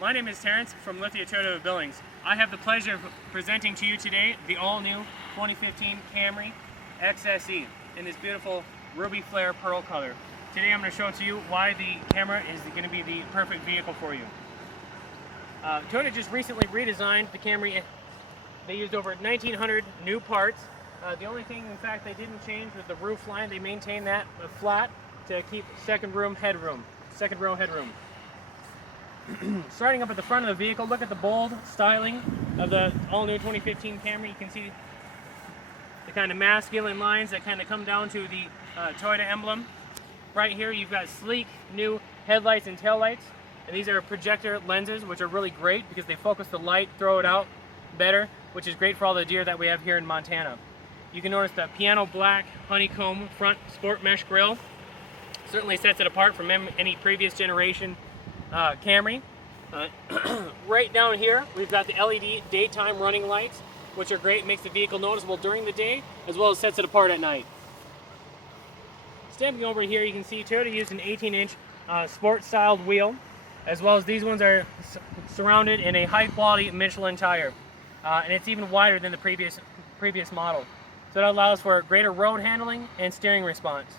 My name is Terence from Lithia Toyota of Billings. I have the pleasure of presenting to you today the all-new 2015 Camry XSE in this beautiful ruby flare pearl color. Today I'm going to show to you why the Camry is going to be the perfect vehicle for you. Toyota just recently redesigned the Camry. They used over 1,900 new parts. The only thing, in fact, they didn't change was the roof line. They maintained that flat to keep second row headroom. Starting up at the front of the vehicle, look at the bold styling of the all-new 2015 Camry. You can see the kind of masculine lines that kind of come down to the Toyota emblem. Right here you've got sleek new headlights and taillights, and these are projector lenses, which are really great because they focus the light, throw it out better, which is great for all the deer that we have here in Montana. You can notice the piano black honeycomb front sport mesh grille. Certainly sets it apart from any previous generation Camry. Right down here we've got the LED daytime running lights, which are great, makes the vehicle noticeable during the day as well as sets it apart at night. Stepping over here, you can see Toyota used an 18-inch sport styled wheel, as well as these ones are surrounded in a high quality Michelin tire, and it's even wider than the previous model, so that allows for greater road handling and steering response.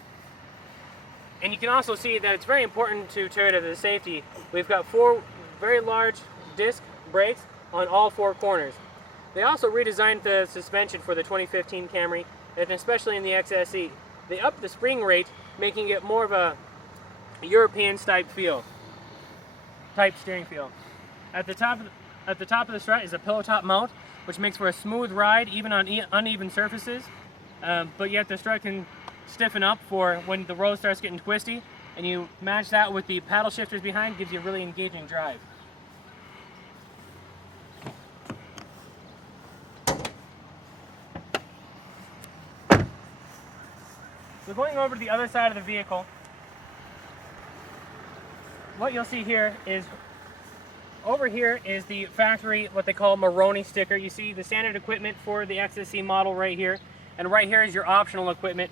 And you can also see that it's very important to Toyota, the safety. We've got 4 very large disc brakes on all 4 corners. They also redesigned the suspension for the 2015 Camry, and especially in the XSE. They upped the spring rate, making it more of a European type steering feel. At the top of the strut is a pillow top mount, which makes for a smooth ride even on uneven surfaces. But yet the strut can stiffen up for when the road starts getting twisty, and you match that with the paddle shifters behind, gives you a really engaging drive. So going over to the other side of the vehicle, what you'll see here is, over here is the factory, what they call Maroney sticker. You see the standard equipment for the XSE model right here, and right here is your optional equipment.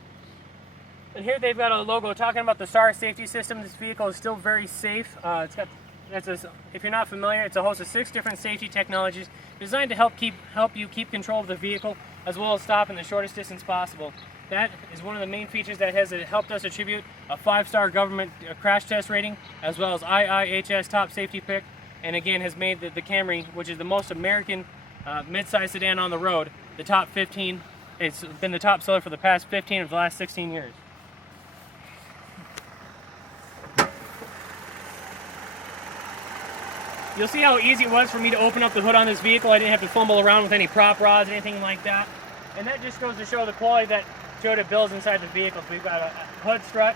And here they've got a logo talking about the STAR safety system. This vehicle is still very safe. If you're not familiar, it's a host of 6 different safety technologies designed to help you keep control of the vehicle, as well as stop in the shortest distance possible. That is one of the main features that has helped us attribute a 5-star government crash test rating, as well as IIHS top safety pick, and again has made the Camry, which is the most American mid-size sedan on the road, the top 15. It's been the top seller for the past 15 of the last 16 years. You'll see how easy it was for me to open up the hood on this vehicle. I didn't have to fumble around with any prop rods or anything like that. And that just goes to show the quality that Toyota builds inside the vehicles. We've got a hood strut.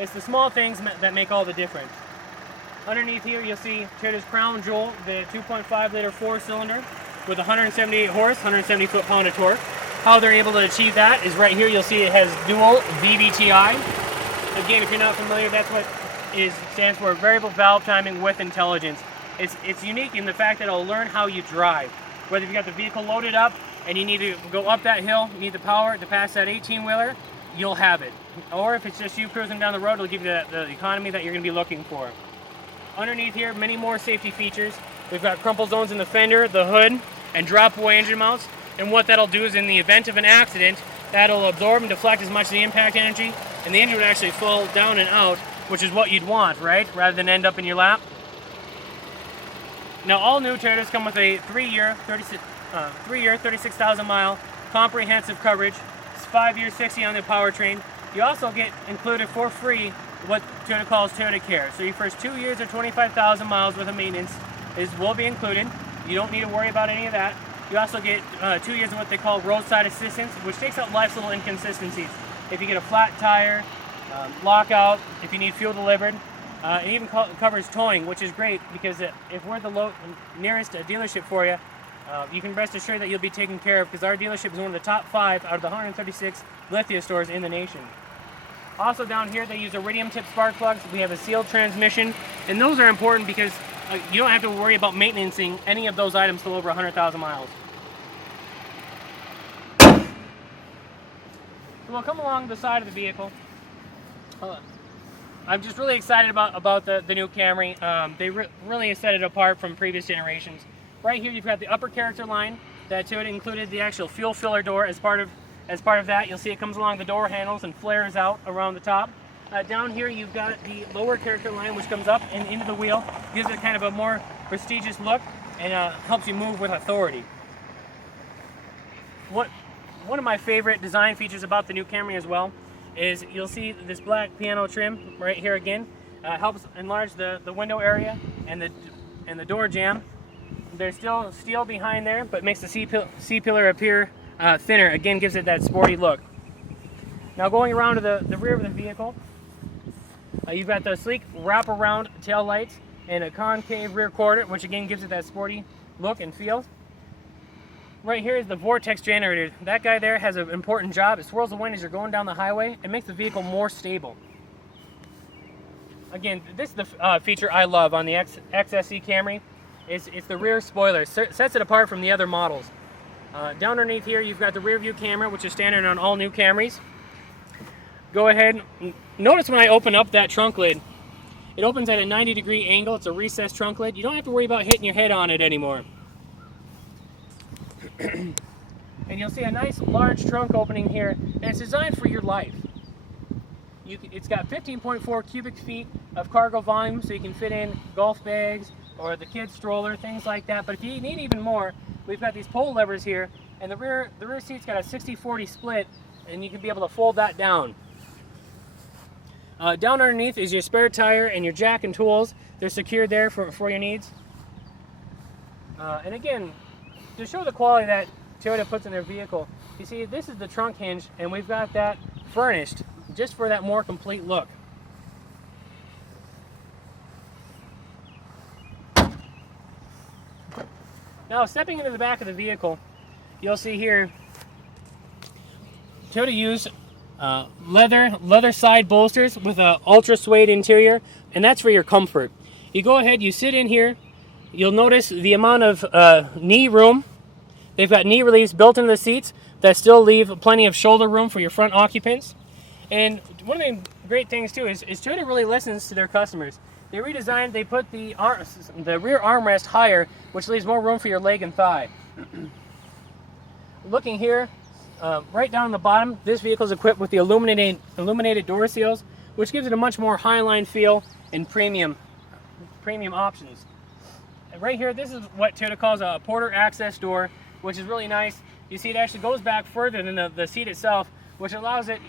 It's the small things that make all the difference. Underneath here you'll see Toyota's crown jewel, the 2.5 liter 4-cylinder with 178 horse, 170 foot-pound of torque. How they're able to achieve that is right here. You'll see it has dual VVTi. Again, if you're not familiar, that's what stands for variable valve timing with intelligence. It's unique in the fact that it'll learn how you drive. Whether you've got the vehicle loaded up and you need to go up that hill, you need the power to pass that 18-wheeler, you'll have it. Or if it's just you cruising down the road, it'll give you the economy that you're going to be looking for. Underneath here, many more safety features. We've got crumple zones in the fender, the hood, and drop-away engine mounts. And what that'll do is, in the event of an accident, that'll absorb and deflect as much of the impact energy, and the engine would actually fall down and out, which is what you'd want, right? Rather than end up in your lap. Now, all new Toyotas come with a 3-year, 36,000-mile comprehensive coverage. It's 5 years, 60 on the powertrain. You also get included for free what Toyota calls Toyota Care. So your first 2 years or 25,000 miles worth of maintenance will be included. You don't need to worry about any of that. You also get 2 years of what they call roadside assistance, which takes out life's little inconsistencies. If you get a flat tire, lockout, if you need fuel delivered. It even covers towing, which is great because if we're the nearest dealership for you, you can rest assured that you'll be taken care of, because our dealership is one of the top 5 out of the 136 Lithia stores in the nation. Also down here they use iridium tip spark plugs. We have a sealed transmission, and those are important because you don't have to worry about maintaining any of those items till over 100,000 miles. So we'll come along the side of the vehicle. I'm just really excited about the new Camry. They really set it apart from previous generations. Right here, you've got the upper character line that to it included the actual fuel filler door as part of that. You'll see it comes along the door handles and flares out around the top. Down here, you've got the lower character line, which comes up and into the wheel, gives it kind of a more prestigious look, and helps you move with authority. One of my favorite design features about the new Camry as well is you'll see this black piano trim right here again. Helps enlarge the window area and the door jamb. There's still steel behind there, but makes the C-pillar appear thinner. Again, gives it that sporty look. Now going around to the rear of the vehicle, you've got the sleek wraparound tail lights and a concave rear quarter, which again gives it that sporty look and feel. Right here is the vortex generator. That guy there has an important job. It swirls the wind as you're going down the highway. It makes the vehicle more stable. Again, this is the feature I love on the XSE Camry. It's the rear spoiler. Sets it apart from the other models. Down underneath here, you've got the rear view camera, which is standard on all new Camrys. Go ahead. Notice when I open up that trunk lid, it opens at a 90-degree angle. It's a recessed trunk lid. You don't have to worry about hitting your head on it anymore. And you'll see a nice large trunk opening here, and it's designed for your life. It's got 15.4 cubic feet of cargo volume, so you can fit in golf bags or the kid's stroller, things like that. But if you need even more, we've got these pull levers here, and the rear seat's got a 60-40 split, and you can be able to fold that down. Down underneath is your spare tire and your jack and tools. They're secured there for your needs. And again, to show the quality that Toyota puts in their vehicle, you see this is the trunk hinge, and we've got that furnished just for that more complete look. Now stepping into the back of the vehicle, you'll see here Toyota used leather side bolsters with an ultra suede interior, and that's for your comfort. You go ahead, you sit in here. You'll notice the amount of knee room. They've got knee reliefs built into the seats that still leave plenty of shoulder room for your front occupants. And one of the great things too is Toyota really listens to their customers. They redesigned, they put the rear armrest higher, which leaves more room for your leg and thigh. Looking here, right down the bottom, this vehicle is equipped with the illuminated door seals, which gives it a much more highline feel and premium options. And right here, this is what Toyota calls a porter access door, which is really nice. You see it actually goes back further than the seat itself, which allows it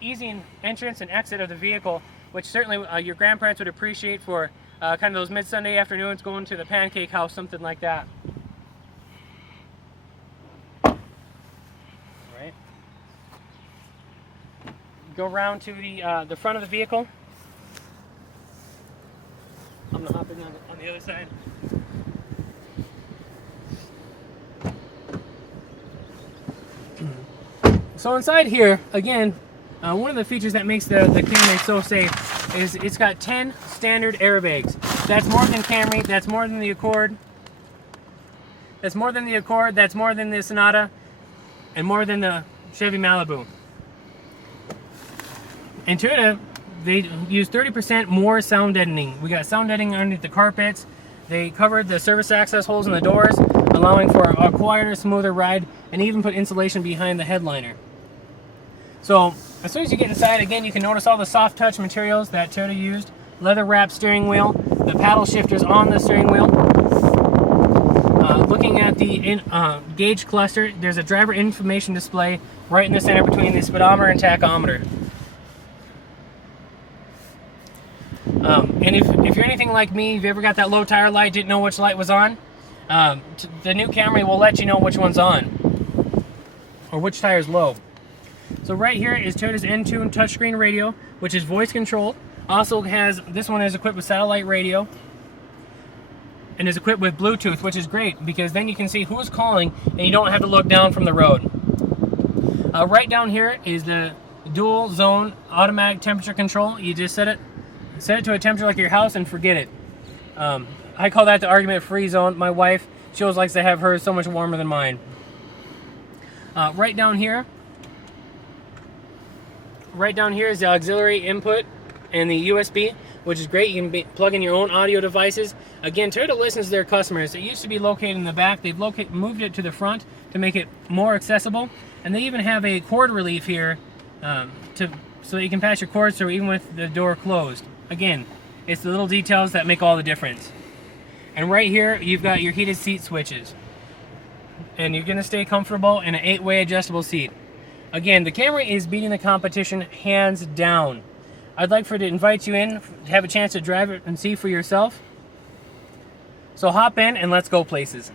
easy entrance and exit of the vehicle, which certainly your grandparents would appreciate for kind of those mid-Sunday afternoons going to the pancake house, something like that. Right. Go around to the front of the vehicle. I'm going to hop in on the other side. So inside here, again, one of the features that makes the Camry so safe is it's got 10 standard airbags. That's more than Camry, that's more than the Accord, that's more than the Accord, that's more than the Sonata, and more than the Chevy Malibu. And Toyota, they use 30% more sound deadening. We got sound deadening underneath the carpets. They covered the service access holes in the doors, allowing for a quieter, smoother ride, and even put insulation behind the headliner. So as soon as you get inside, again, you can notice all the soft touch materials that Toyota used. Leather wrapped steering wheel, the paddle shifters on the steering wheel. Looking at the gauge cluster, there's a driver information display right in the center between the speedometer and tachometer. And if you're anything like me, if you ever got that low tire light, didn't know which light was on, the new Camry will let you know which one's on or which tire's low. So right here is Toyota's N-Tune touchscreen radio, which is voice controlled. Also this one is equipped with satellite radio and is equipped with Bluetooth, which is great because then you can see who's calling and you don't have to look down from the road. Right down here is the dual zone automatic temperature control. You just set it to a temperature like your house and forget it. I call that the argument-free zone. My wife, she always likes to have hers so much warmer than mine. Right down here is the auxiliary input and the USB, which is great. You can plug in your own audio devices. Again, Toyota listens to their customers. It used to be located in the back. They've moved it to the front to make it more accessible. And they even have a cord relief here so that you can pass your cords through even with the door closed. Again, it's the little details that make all the difference. And right here, you've got your heated seat switches. And you're gonna stay comfortable in an 8-way adjustable seat. Again, the Camry is beating the competition hands down. I'd like to invite you in, to have a chance to drive it and see for yourself. So hop in and let's go places.